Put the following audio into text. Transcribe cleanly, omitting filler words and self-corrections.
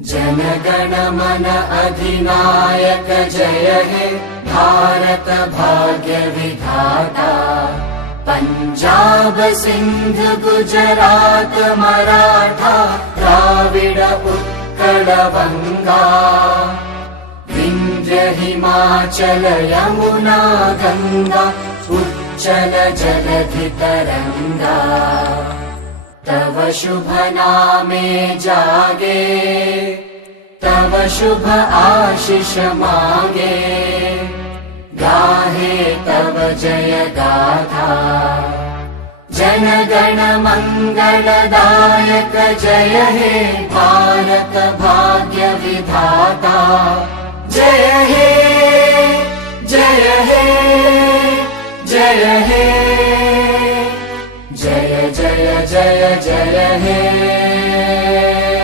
जनगण मन अधिनायक जय हे भारत भाग्य विधाता। पंजाब सिंध गुजरात मराठा द्राविड उत्कल बंगा। विंध्य हिमाचल यमुना गंगा उच्चल जलधि तरंगा। तव शुभ नामे जागे तव शुभ आशीष मागे। गाहे तव जय गाथा जनगण मंगलदायक जय हे भारत भाग्य विधाता। जय हे जय हे जय हे जय जय जय जय हे।